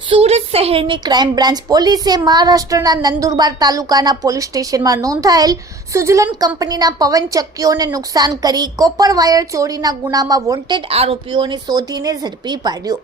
સુરત શહેરની crime branch પોલીસે મહારાષ્ટ્રના નંદુરબાર તાલુકાના પોલીસ સ્ટેશનમાં નોંધાયેલ સુજલન કંપનીના પવન ચક્કીઓને નુકસાન કરી કોપર વાયર ચોરીના ગુનામાં વોન્ટેડ આરોપીઓને શોધીને ઝડપી પાડ્યો.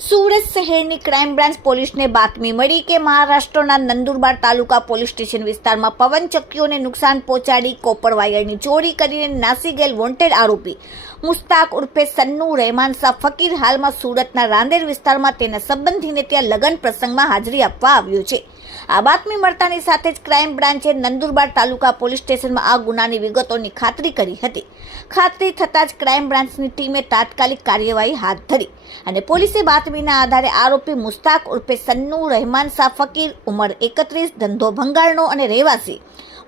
સુરત શહેરની ક્રાઇમ બ્રાન્ચ પોલીસને બાતમી મળી કે મહારાષ્ટ્રના નંદુરબાર તાલુકા પોલીસ સ્ટેશન વિસ્તારમાં પવનચક્કીઓને નુકસાન પહોંચાડી કોપર વાયરની ચોરી કરીને નાસી ગયેલ વોન્ટેડ આરોપી મુસ્તાક ઉર્ફે સન્નુ રહેમાન શાહ ફકીર હાલમાં સુરતના રાંદેર વિસ્તારમાં તેના સંબંધીને ત્યાં લગ્ન પ્રસંગમાં હાજરી આપવા આવ્યો છે. આ બાતમી મળતાની સાથે જ ક્રાઇમ બ્રાન્ચે નંદુરબાર તાલુકા પોલીસ સ્ટેશનમાં આ ગુનાની વિગતોની ખાતરી કરી હતી. ખાતરી થતાં જ ક્રાઇમ બ્રાન્ચની ટીમે તાત્કાલિક કાર્યવાહી હાથ ધરી અને પોલીસે બાતમીના આધારે આરોપી મુસ્તાક ઉર્ફે સન્નુ રહેમાન શાહ ફકીર, ઉંમર એકત્રીસ, ધંધો ભંગાળનો અને રહેવાસી.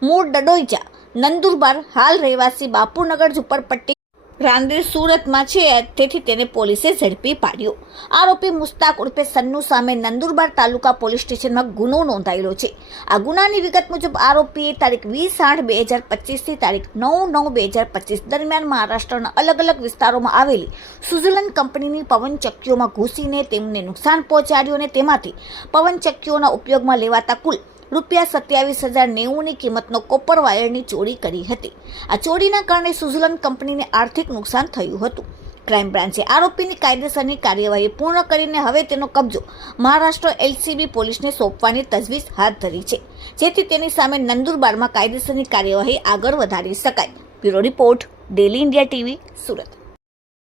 મૂળ ડડોઈજા નંદુરબાર, હાલ રહેવાસી બાપુનગર, ઝુંપડપટ્ટી રાંદેર સુરતમાં છે. તેથી તેને પોલીસે ઝડપી પાડ્યો. આરોપી મુસ્તાક ઉર્ફે સન્નુ સામે નંદુરબાર તાલુકા પોલીસ સ્ટેશનમાં ગુનો નોંધાયેલો છે. આ ગુનાની વિગત મુજબ આરોપીએ તારીખ વીસ આઠ બે હજાર પચીસથી તારીખ નવ નવ બે હજાર પચીસ દરમિયાન મહારાષ્ટ્રના અલગ અલગ વિસ્તારોમાં આવેલી સ્વિઝરલેન્ડ કંપનીની પવનચક્કીઓમાં ઘૂસીને તેમને નુકસાન પહોંચાડ્યું અને તેમાંથી પવનચક્કીઓના ઉપયોગમાં લેવાતા કુલ રૂપિયા સત્યાવીસ હજાર નેવુંની કિંમતનો કોપર વાયરની ચોરી કરી હતી. આ ચોરીના કારણે સુઝલન કંપનીને આર્થિક નુકસાન થયું હતું. ક્રાઇમ બ્રાન્ચે આરોપીની કાયદેસરની કાર્યવાહી પૂર્ણ કરીને હવે તેનો કબજો મહારાષ્ટ્ર એલસીબી પોલીસને સોંપવાની તજવીજ હાથ ધરી છે. જેથી તેની સામે નંદુરબારમાં કાયદેસરની કાર્યવાહી આગળ વધારી શકાય. Bureau report, daily India TV, Surat.